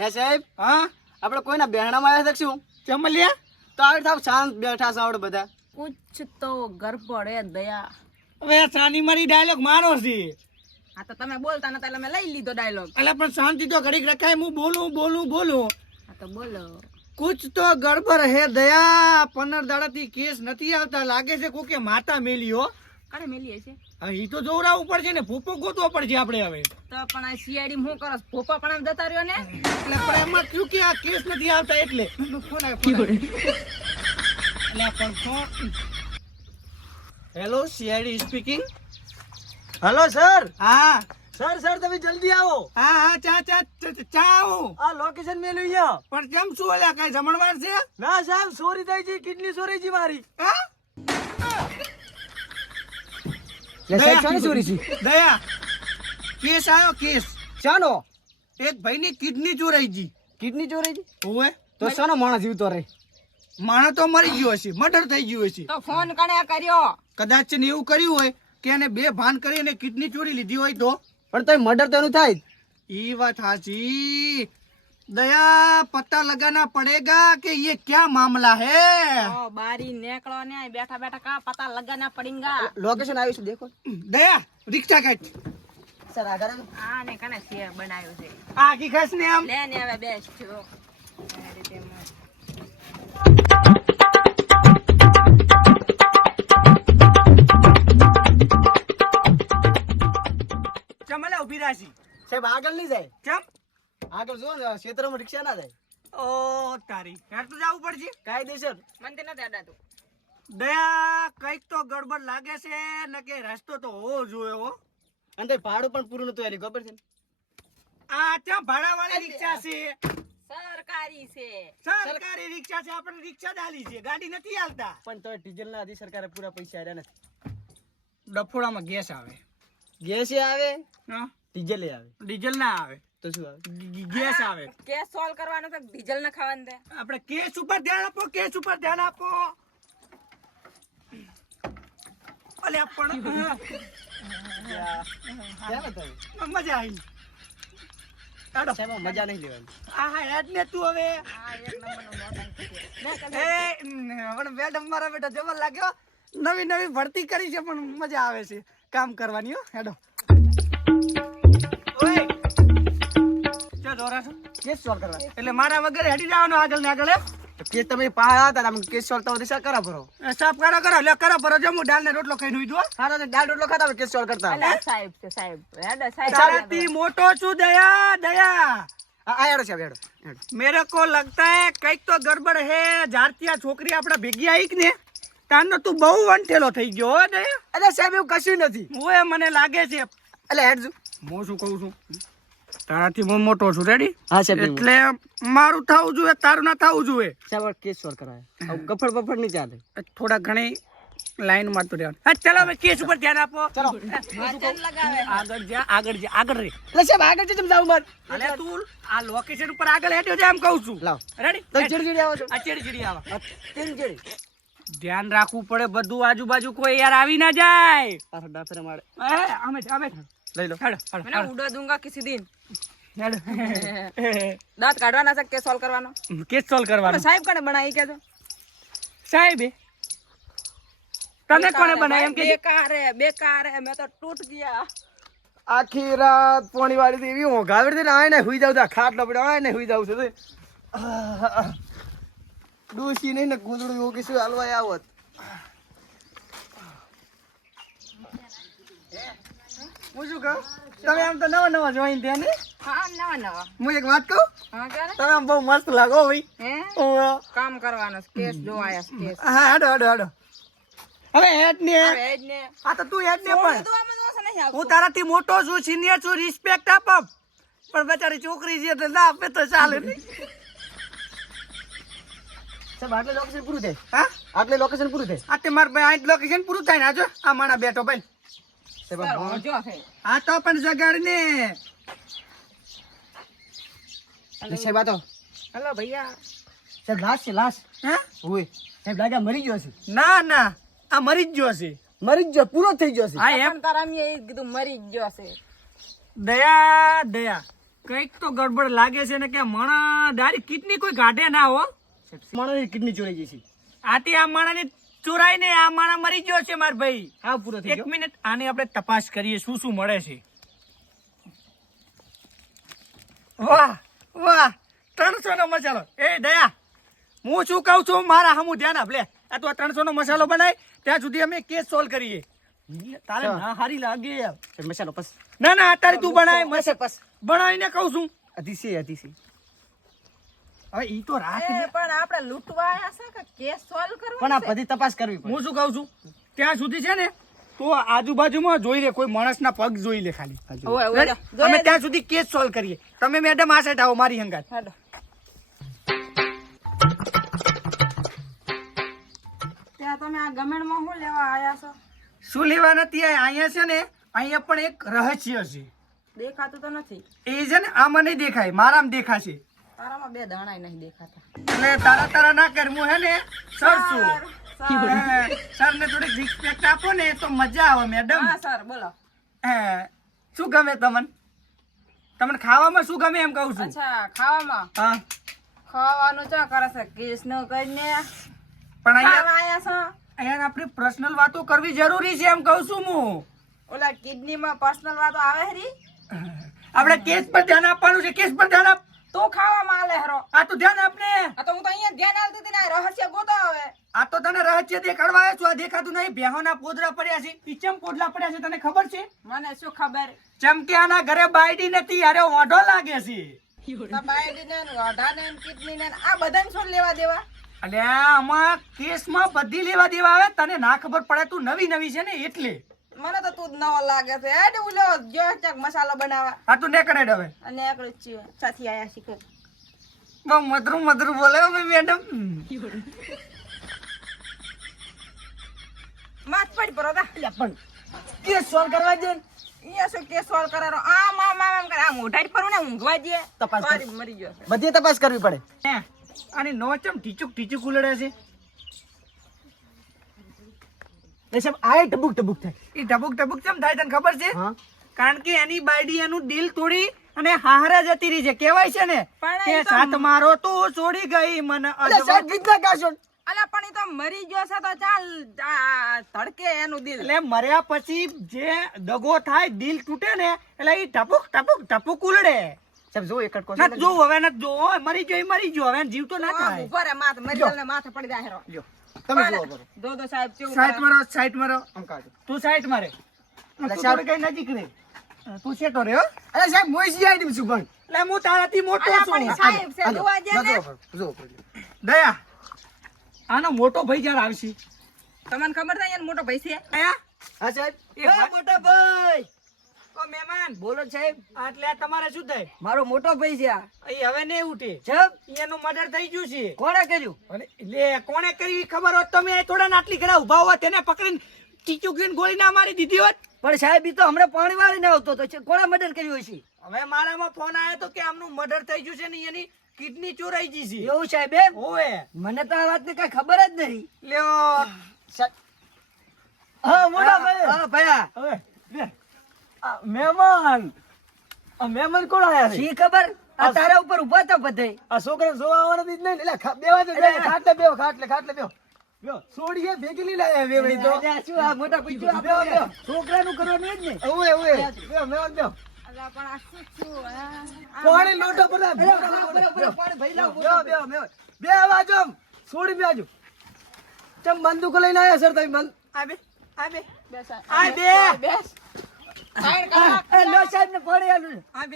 હે સાહેબ, હા આપણે કોઈના બેહણામાં આવ્યા શકશું? ચમલિયા તો આવી થાવ શાંત બેઠા છો આપણે બધા. કુછ તો ગરબડ હે દયા. હવે સાની મારી ડાયલોગ મારો છે. હા તો તમે બોલતા નતા એટલે મેં લઈ લીધો ડાયલોગ. એટલે પણ શાંતિ તો ઘડીક રખાય. હું બોલું. હા તો બોલો. કુછ તો ગડબડ હે દયા. 15 દાડાથી કેસ નથી આવતા. લાગે છે કોકે માતા મેલી હો. કણે મેલીએ છે હવે ઈ તો જોવરાવું પડશે ને. ભૂપો ગોતવો પડશે આપણે હવે. તો પણ આ સીઆઈડી હું કરસ ભોપા પણ આમ જતા રહ્યો ને. એટલે પણ એમાં થયું કે આ કેસ નથી આવતા એટલે ફોન આવ્યો. એટલે પણ phone. Hello CID speaking. Hello sir. હા સર તમે જલ્દી આવો. હા ચા આવું. આ લોકેશન મેલું અહીંયા. પણ કેમ શું અલ્યા કઈ જમણવાર છે? ના સાહેબ, ચોરી થઈ છે, કિડની ચોરી છે મારી. હા? સાહેબ શાની ચોરી છે? દયા કેસ આવ્યો કેસ. શાનો? એક ભાઈની કિડની ચોરાઈ ગઈ. કિડની ચોરી છે? ઓવે તો શાનો માણસ જીવતો રહે? માણસ તો મરી ગયો હશે, મર્ડર થઈ ગયું હશે. તો ફોન કણે કર્યો? કદાચ છે ને એવું કર્યું હોય કે એને બે ભાન કરી અને કિડની ચોરી લીધી હોય તો. પણ તો મર્ડર તો એનું થાય જ. ये बात हाजी दया, पता लगाना पड़ेगा कि ये क्या मामला है. તો બારી નેકળો ને બેઠા બેઠા કા પતા લગાના પડેગા. લોકેશન આવ્યું છે દેખો. दया रिक्शा काट. સર આગળ આ ને કને છે બનાવ્યું છે. आगे खस ने हम. લે ને હવે બેસ છો. चमला उभी राशी. સાહેબ આગળ નહીં જાય. चम. આગળ જો ને ક્ષેત્રમાં રિક્ષા ના જાય. ओ तारी यार तो जाऊ पड़શે. કાયદેસર. મને તે નથી અડાતું. दया કઈક તો ગડબડ લાગે છે ને કે રસ્તો તો હોવો જોઈએ હો. અંદર ભાડું પણ પૂરું નતું એની ખબર છે ને? આ ત્યાં ભાડાવાળી રિક્ષા છે. સરકારી છે. સરકારી રિક્ષા છે. આપણે રિક્ષા ચાલી છે, ગાડી નથી હાલતા. પણ તો ડીઝલ ના આધી સરકારે પૂરા પૈસા આલ્યા નથી. ડફોડામાં ગેસ આવે. ગેસ આવે, હા ડીઝલ આવે. ડીઝલ ના આવે, તો શું આવે? ગેસ આવે. કેસ સોલ્વ કરવાનો તો ડીઝલ ના ખાવાનું દે. આપણે કેસ ઉપર ધ્યાન આપો, કેસ ઉપર ધ્યાન આપો. અલ્યા પણ ક્યાં બતાવ્યું? મજા આવી. હેડો. સાહેબ આમાં મજા નહીં લેવાની. હા હેડ ને તું હવે. આ એક નંબરનો નોટંકી છે. પણ મેડમ મારા બેટા જબર લાગ્યો. નવી ભરતી કરી છે પણ મજા આવે છે કામ કરવાની હો. હેડો. ઓય ચો જોરા છો. કેસ સોલ્વ કરવા. એટલે મારા વગર હેડી જવાનું આગળ ને આગળ. તો કેસ તમે પહાડ હતા તમે કેસ સોલ્વ તો દિશા કરો ભરો. સાફ કરો કરો જમું દાળ ને રોટલો ખાઈને હુઈ દો. સારા તો દાળ રોટલો ખાતા હોય કેસ સોલ્વ કરતા. અલા સાહેબ છે સાહેબ. હેડો સાહેબ. તારાથી મોટો છું દયા. આ હેડો સાહેબ હેડો. मेरे को लगता है કઈક તો ગડબડ હે. જ્યારથી આ છોકરી આપડા ભેગી આવી ને તારનો તું બહુ વંઠેલો થઈ ગયો હો દયા. અરે સાહેબ એવું કશું નથી. ઓય મને લાગે છે. એટલે હેડ જો. હું શું કહું છું, તારાથી હું મોટો છું. રેડી? હા સાહેબ. એટલે મારું થવું જોઈએ, તારું ના થવું જોઈએ. સાહેબ કેસ સોલ્વ કરવા. ગફડ બફડ નહીં ચાલે. થોડા ઘણી લાઈન માં તો રહેવાનું. હા ચાલો હવે કેસ ઉપર ધ્યાન આપો. ચલો. વાચન લગાવે. આગળ જા, આગળ રે. એટલે સાહેબ આગળ જજમ જાવ માર. અને તું આ લોકેશન ઉપર આગળ હેઠ્યો છે એમ કહું છું. લાવ. રેડી? તો ચીડી આવો છો. આ ચીડી આવા. ચીડી. ધ્યાન રાખવું પડે બધું. આજુબાજુ કોઈ યાર આવી ના જાય. આ ડાફરે મારે. અમે લઈ લો. હેડો મને ઉડા દૂંગા કિસી દિન. હેડો. દાંત કાઢવાના છે કેસ સોલ્વ કરવાનો. કેસ સોલ્વ કરવાનો. સાહેબ કોને બનાવી કે તો સાહેબ તને કોને બનાવી એમ કે? બેકાર હે મેં તો ટૂટ ગયા. આખી રાત પોણી વાળી એવી ઊંઘ આવી હતી ને આય ને હુઈ જાવ તા ખાટલો પડ્યો આય ને હુઈ જાવ છે. ડોસી નહીં ને કૂદડું એવું કે શું હાલવા આવત. હું શું કહું, તમે આમ તો નવા જોઈન થયા ને. હા નવા હું એક વાત કહું, હા ક્યારે તમે આમ બહુ મસ્ત લાગો ભાઈ. હે ઓહો. કામ કરવાનો છે, કેસ જોવાયા છે, કેસ હા હેડો. હવે હેડ ને. હવે જ ને હા તો તું હેડ ને તો પણ આમાં જોશે નહીં આવતું. હું તારાથી મોટો છું, સિનિયર છું, રિસ્પેક્ટ આપ. પણ બચારી છોકરી છે એટલે ના આપે તો ચાલે નહીં. સાહેબ આટલે લોકેશન પૂરું થાય. હા આટલે લોકેશન પૂરું થાય. આ તે મારા ભાઈ આ લોકેશન પૂરું થાય ને આજો આ માણા બેઠો ભાઈ. સાહેબ સર, જો છે. હા તો પણ જગાડ ને. સાહેબ આ તો હેલો ભૈયા. સાહેબ લાશ છે લાશ. હે ઓય સાહેબ લાગ્યા મરી ગયો છે. ના આ મરી જ ગયો છે. મરી જ ગયો, પૂરો થઈ ગયો છે. હા એમ પણ તારા મેં એ કીધું મરી જ ગયો છે. દયા કઈક તો ગડબડ લાગે છે ને કે મણા ડાયરેક્ટ કિડની કોઈ કાઢે ના હો. માણસની કિડની ચોરાઈ ગઈ છે. આથી આ માણાની ચોરાઈ ને આ માણા મરી ગયો છે માર ભાઈ. હા પૂરો થઈ એક ગયો. મિનિટ આની આપણે તપાસ કરીએ શું શું મળે છે. વાહ વાહ 300 નો મસાલો. એ દયા હું શું કહું છું મારા હમું ધ્યાન આપ લે. આ તો 300 નો મસાલો બનાય ત્યાં સુધી અમે કેસ સોલ્વ કરીએ. તારે ના હારી લાગે યાર. મસાલો પસ ના ના અત્યારે તું બનાય મસાલો પસ બનાવીને કહું છું. અતિશય હવે ઈ તો રાખ એ ને. પણ આપણે લૂંટવા આયા છે કે કેસ સોલ્વ કરવો પણ આ બધી તપાસ કરવી પડે. હું શું કહું છું ત્યાં સુધી છે ને તો આજુબાજુમાં જોઈ લે, કોઈ માણસના પગ જોઈ લે ખાલી. ઓય ઓય અમે ત્યાં સુધી કેસ સોલ્વ કરીએ. તમે મેડમ આ સાઈડ આવો મારી હંગાત. હેડો ત્યાં તમે આ ગમેણમાં શું લેવા આયા છો? શું લેવા નથી આયા? અહીંયા છે ને અહીંયા પણ એક રહસ્ય છે. દેખાતું તો નથી. એ છે ને આમાં નહીં દેખાય, મારામાં દેખાશે. તારામાં બે દાણાય નહીં દેખાતા. એટલે તારા ના કર. હું હે ને સર છું. સર સર ને થોડીક રિસ્પેક્ટ આપો ને તો મજા આવે મેડમ. હા સર બોલો. શું ગમે તમને? તમને ખાવામાં શું ગમે એમ કહું છું. અચ્છા ખાવામાં હા ખાવાનું ચા કરે છે? કેસ ન કરીને પણ અહીંયા ખાવા આયા છો? અહીંયા આપણે પર્સનલ વાતો કરવી જરૂરી છે એમ કહું છું હું. ઓલા કિડનીમાં પર્સનલ વાતો આવે હરી? આપણે કેસ પર ધ્યાન આપવાનું છે. કેસ પર ધ્યાન આપ. તું ખાવામાં આલે હરો. આ તો ધ્યાન આપને. આ તો હું તો અહીંયા ધ્યાન આલતી હતી ને આ રહસ્ય ગોતો હવે. આ તો તને રહસ્ય દેખાડવા આવ્યો છું. આ દેખાતું નહીં? બેહોના પોદરા પડ્યા છે. ઈ ચમ પોદલા પડ્યા છે તને ખબર છે? મને શું ખબર? ચમ કે આના ઘરે બાયડી નથી. અરે ઓઢો લાગે છે. બાયડીને ને વાઢાને ને કિડનીને ને આ બધાને શું લેવા દેવા? અલ્યા આમાં કેસમાં બધી લેવા દેવા આવે. તને ના ખબર પડે, તું નવી નવી છે ને એટલે. મને તો તું જ નવો લાગે છે. હેડ ઉલો જો ચક મસાલો બનાવવા આ તું ને કરે હવે. અને એકડું જ છે સાથી આયા શીખે. બહુ મધરું મધરું બોલે હો મેડમ. માથ પડી પરો દા. પણ કેસ સોલ્વ કરવા દે ને. અહીંયા શું કેસ સોલ્વ કરારો? આમ આમ આમ આમ કરે આ મોઢા જ પરું ને ઊંઘવા દે. તપાસ કર. સોરી મરી ગયો છે. બધી તપાસ કરવી પડે. હે, આની નો ચમ ટીચુક ઉલડે છે. એ સાહેબ આ ટબુક ટબુક થાય. એ ટબુક ચમ થાય તને ખબર છે? હા કારણ કે એની બાયડી એનું દિલ તોડી અને હારે જતી રહી છે. કહેવાય છે ને પણ કે એ તો- સાથ મારો તું છોડી ગઈ મને એટલે સાહેબ ગીતના ગાશો. અલા પણ ઈ તો મરી ગયો છે તો ચાલ આ ધડકે એનું દિલ. એટલે મર્યા પછી જે દગો થાય, દિલ તૂટે ને એટલે એ ટપુક ઉલડે. સાહેબ જો એક કટકો નથી જોવું હવે, નથી જોવું. ઓય, મરી ગયો હવે જીવ તો ના થાય. ઉભો રે માથે મરી ગયો ને માથે પડી જાય હેરો. જો તમે જુઓ બરો. દો સાહેબ કેવું સાઈડ મારો આમ કાઢો. તું સાઈડ મારે. તું સાહેબ- થોડી કઈ નજીક રે. તું શેટો રે હો. અરે સાહેબ મોઈ સીઆઈડી છું પણ. એટલે હું તારાથી મોટો અલા છું. પણ ઈ સાહેબ છે જોવા જે ને. જો દયા આનો મોટો ભાઈ જયારે આવશે. તમને ખબર છે એને મોટો ભાઈ છે? દયા હા સાહેબ. એ મોટા ભાઈ ઓ મહેમાન બોલો સાહેબ. એટલે આ તમારે શું થાય? મારો મોટો ભાઈ છે આ. એ હવે નહીં ઉઠે. છે એનું મર્ડર થઈ ગયું છે. કોણે કર્યું? અને લે કોણે કરી ખબર હોત તો મેં થોડા આટલી ઘડા ઉભા હોત તેને પકડીને ટીચુકીને ગોળી ના મારી દીધી હોત. પણ સાહેબ ઈ તો હમણાં પાણી વાળીને આવતો તો કોણે મર્ડર કર્યું હશે? હવે મારામાં ફોન આવ્યો તો કે આમનું મર્ડર થઈ ગયું છે ને એની કિડની ચોરાઈ ગઈ છે. એવું સાહેબ એમ? ઓએ મને તો આ વાતની કઈ ખબર જ નહીં. લ્યો હા મોટા ભાઈ. હા ભયા. હવે લે. મહેમાન. આ મહેમાન કોણ આયા છે? શી ખબર? આ તારા ઉપર ઉભા હતા બધાય. આ છોકરા જોવા આવવાના જ નહીં. એટલે બેવા દે ખાટલે બેવો ખાટલે બેવો. બેવો સોડીએ ભેગી લઈ લાયા બે ભાઈ તો. શું આ મોટા પૈસા બેવો છોકરાનું કરવાનું જ ને. ઓએ બેવો મહેમાન બેવો. અલા પણ આ શું છું આ? પાણી લોટો પર પાણી ભઈ લાવ. બેવો બે આવાજો છોડી બેજો. ચમ બંદૂક લઈને આયા સર તમે આ બે બેસ આ બે બેસ. સાઈડ કર. એ લો સાહેબ ને પાણી આલું. આ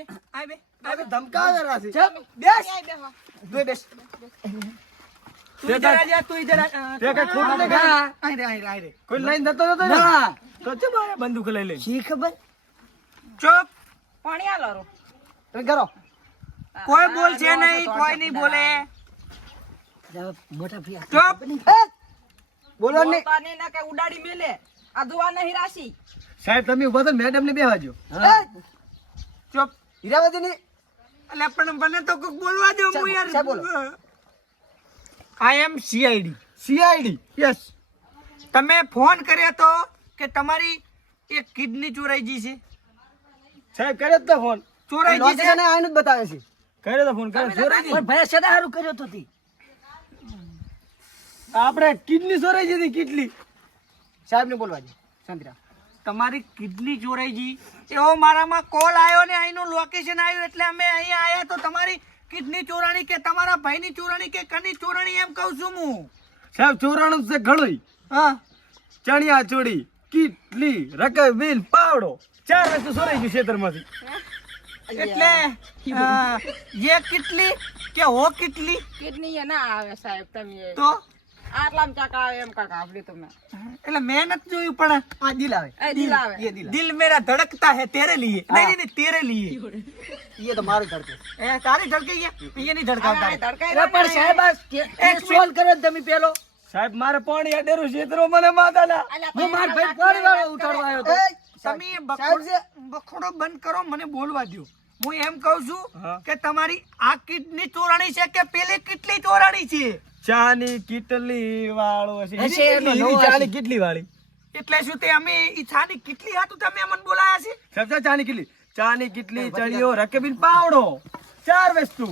બે આ ધમકાવે રાસી. ચમ બેસ. બેહો. બે બેસ. તું ઇધર આ જા, તું ઇધર આ. તે કઈ ખોટું નહીં કર્યું. આઈ રે. કોઈ લઈને જતો નતો ને? ના. તો ચમ આ બંદૂક લઈ લે. શી ખબર? ચૂપ. પાણી આલો રો. તમે કરો. કોઈ બોલ છે નહીં, કોઈ નહીં બોલે. મોટા ભૈયા. ચૂપ. બોલો નહીં. બોલતા નહીં ને કે ઉડાડી મેલે. આ દુવા નહીં રાશી. સાહેબ તમે ઉભા તો મેડમ ને બેહાજો. ચૂપ. હીરાવતી ની. એટલે પણ મને તો કોક બોલવા દો. હું યાર સાહેબ બોલો. આઈ એમ સીઆઈડી. સીઆઈડી. યસ. તમે ફોન કર્યો તો કે તમારી એક કિડની ચોરાઈ ગઈ છે. સાહેબ કરે જ તો ફોન. ચોરાઈ ગઈ છે. લોકેશન આઈને જ બતાવે છે. કર્યો તો ફોન કર્યો ચોરાઈ ગઈ. પણ ભાઈ સદા હારું કર્યો તો તી. આપણે કિડની ચોરાઈ જતી કેટલી સાહેબ ને બોલવા દે શાંતિરામ. તમારી કિડની ચોરાઈ ગઈ એવો મારામાં કોલ આવ્યો ને અહીંનું લોકેશન આવ્યું એટલે અમે અહીંયા આયા તો તમારી કિડની ચોરાણી કે તમારા ભાઈની ચોરાણી કે કની ચોરાણી એમ કહું છું હું. સાહેબ ચોરાણું છે ઘણું. હા ચણિયા ચોળી કેટલી રકબીલ પાવડો 4 વસ્તુ ચોરાઈ ગઈ ખેતરમાંથી. એટલે ये कितली કે હો કેટલી કિડની એ ના આવે સાહેબ તમે તો આટલામાં ચાકા આવે એમ કાકા આપડે તમે એટલે મેં નથી જોયું પણ આ દિલ આવે એ દિલ આવે ये दिल દિલ મેરા ધડકતા હે તેરે લીએ નહીં નહીં તેરે લીએ ये तो मारू करते. એ તારી ધડકે ये નહીં ધડકાવતા આ ધડકાઈ અરે પણ સાહેબ આ કેસ સોલ્વ કરે ને તમે પેલો. સાહેબ મારે પાણી અડેરું છેતરો મને માતાના. હું માર ભાઈ પાણી વાળો ઉતારવા આવ્યો તો. તમે બખોડો બંધ કરો મને બોલવા દો. હું એમ કહું છું હા. કે તમારી આ કિડની ચોરાણી છે કે પેલી કેટલી ચોરાણી છે ચાની કેટલી વાળો હશે હશે એનો એની નવો ચાની હશે. કેટલી વાળી એટલે શું તે અમે ઈ છાની કેટલી હતું તમે મને બોલાયા છે સાહેબ સાહેબ, ચાની કેટલી ચાની કેટલી ચણિયો રકબીલ પાવડો 4 વસ્તુ.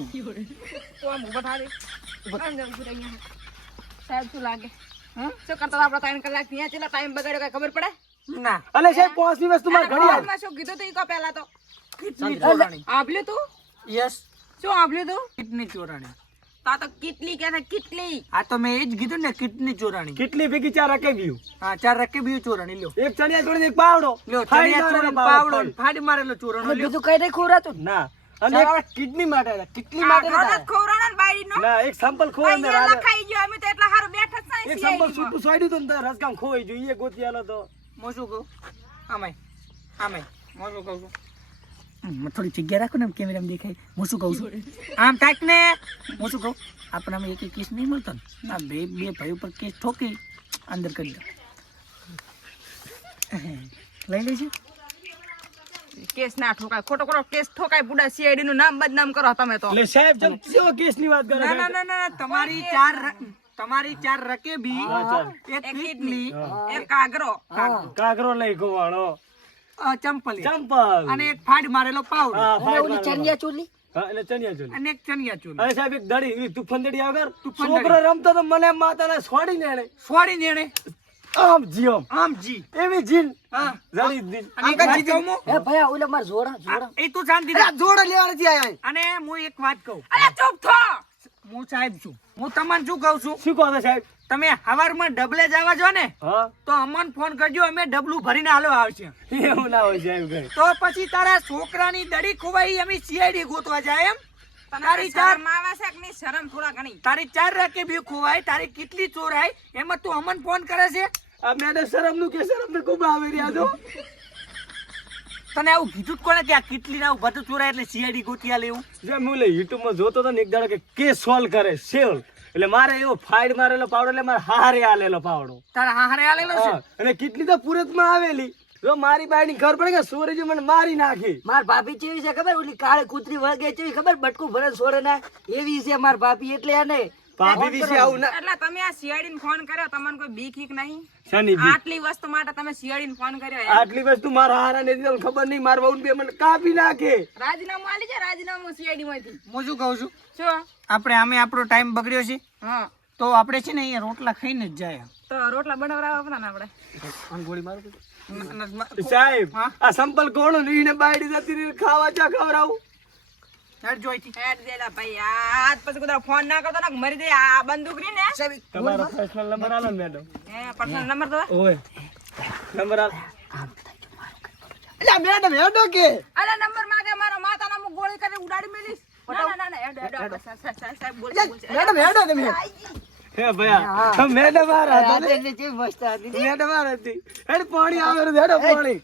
તો આમ ઉભા થારી અંદર ઉભી રહી અહીંયા. સાહેબ શું લાગે શું કરતા હતા આપડા 3 કલાક ત્યાં ચેલા ટાઈમ બગાડ્યો કઈ ખબર પડે ના અલે સાહેબ 5ની વસ્તુ મારે ઘણી આવી. માં શું કીધું તું ઈ કો પહેલા તો કિડની ચોરાણી આભલ્યું તું યસ શું આભલ્યું તું કિડની ચોરાણી તા તો કેટલી કે કેટલી આ તો મેં એ જ કીધું ને કિડની ચોરાણી કેટલી ભેગી 4 રકબીયું હા 4 રકબી ચોરાણી લ્યો એક ચણિયા ચોળી એક પાવડો લ્યો ફાડી ચણિયા મારેલો ચોરી પાવડો ફાડી. ફાડી મારેલો ચોરાણો અને લ્યો બીજું કઈ નહીં ખોરાતું. ના અને એક કિડની માટે કેટલી માટે આ નતા. ખોરાણા ને બાયડીનો ના એક સંપલ ખોવાઈ અંદર અહીંયા આવે. લખાઈ ગયો અમે તો એટલા હારું બેઠા જ એક સાહેબ સંપલ છૂટું સોડ્યું તો ને રસકામ ખોવાઈ ગયું એ ગોતી આલો તો હું શું કહું આમે હું શું કહું છું થોડી જગ્યા રાખો ને કેમેરામાં દેખાય હું શું કહું છું આમ થાય ને હું શું કહું આપણે આમાં એક કેસ નહીં મળતો ને આ બે ભાઈ ઉપર કેસ ઠોકી અંદર કરી દો લઈ લેજો કેસ ના ઠોકાય ખોટો ખોટો કેસ ઠોકાય બુડા સીઆઈડી નું નામ બદનામ કરો તમે તો એટલે સાહેબ ચમ કેવો કેસની વાત કરે ના છે? ના ના ના તમારી ચાર રકેબી એક કિડની એક કાગરો કાગરો લઈ ગોવાળો ચંપલી ચંપલ અને એક ફાડ મારેલો પાવડો હા અને ફાઈટ ઓલી મારેલો. ચણિયા ચોલી. હા એટલે ચણિયા ચોળી અને એક ચણિયા ચોલી અરે સાહેબ એક દડી એવી તુફંદડી આગળ તુફંદડી. છોકરો રમતો તો મને માતાને છોડીને એને છોડી દેણે આમ જીમ આમ જી એવી જીન હા જડી દી અને એક વાત કહું હું? હે ભાઈ આ ઓલા માર જોડા એ તું શાંતિ અરે રાખ. જોડે લેવા નથી આયા અને હું એક વાત કહું અરે ચૂપ થો હું સાહેબ છું હું તમને શું કહું છું શું કહો છો સાહેબ તમે હવારમાં ડબલે જવા જો ને હા તો અમને ફોન કરજો અમે ડબલું ભરીને હાલો આવશે એવું ના હોય સાહેબ કઈ તો પછી તારા છોકરાની દડી ખોવાઈ અમે સીઆઈડી ગોતવા જાય એમ તારી ચાર શરમ આવે છે કે નહીં શરમ થોડા ઘણી તારી 4 રકેબી ખોવાય તારી કેટલી ચોરાય એમાં તું અમને ફોન કરે છે આ મેડમ શરમ નું કે શરમ ને ખૂબ આવી રહ્યા છો તને આવું કીધું જ કોને કે આ કેટલી ના બધું ચોરાય એટલે સીઆઈડી ગોતિયા લેવું જે હું લે યુટ્યુબ માં જોતો હતો ને એક દાડો કે કેસ સોલ્વ કરે સેલ એટલે મારે એવો ફાઈડ મારેલો પાવડો એટલે મારે હારે આલેલો પાવડો તારા હારે આલેલો છે હા, અને કેટલી તો પુરત માં આવેલી જો મારી બાયની ખબર પડે કે સોરી જો મને મારી નાખી માર ભાભી કેવી છે ખબર ઓલી કાળી કૂતરી વળગે કેવી ખબર બટકું ભરે છોડે ના એવી છે માર ભાભી એટલે એને ભાભી વિશે આવું ના એટલે તમે આ સીઆઈડી ને ફોન કર્યો તમને કોઈ બીક હીક નહીં શની બી આટલી વસ્તુ માટે તમે સીઆઈડી ને ફોન કર્યો એમ? આટલી વસ્તુ મારા હારા ને તમને ખબર નહીં મારા વહુ બે મને કાપી નાખે રાજીનામું આલી છે રાજીનામું સીઆઈડી માંથી હું શું કહું છું શું આપણે આમે આપણો ટાઈમ બગડ્યો છે હા તો આપણે છે ને અહીંયા રોટલા ખાઈને જ જાય તો રોટલા બનાવવા હતા ને આપણે ગોળી મારો સાહેબ આ સંપલ કોણ નીને બાયડી જતી રહી ખાવા ચા ખવડાવું હેડ જોઈતી હેડ દેલા ભાઈ આજ પછી કદાચ ફોન ના કરતો ને મરી જાય આ બંદૂક રી ને તમારો પર્સનલ નંબર આલો ને મેડમ હે પર્સનલ નંબર તો ઓય નંબર આલો અલ્યા મેડમ હેડો કે અરે નંબર માંગે મારો માતાના મું ગોળી કરી ઉડાડી મેલીશ ના ના હેડ સાહેબ બોલ મેડમ હેડો તમે હે ભયા મેડમ આ રાતે કેવી મસ્ત હતી. મેડમ આ હતી હેડ પાણી આવે હેડો પાણી